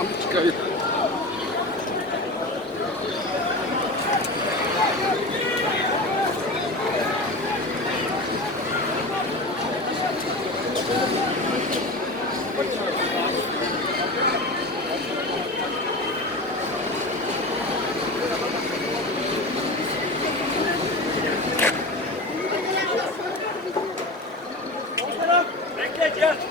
Amerika'yı. Haydi!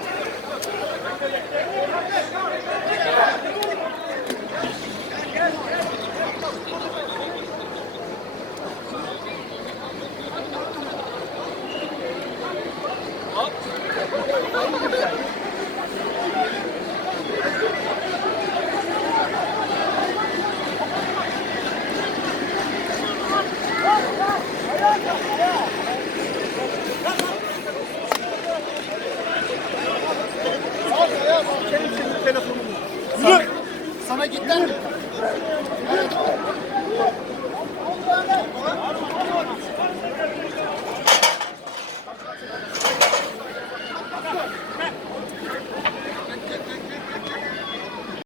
Yürü. Sana, sana gitler mi? Evet.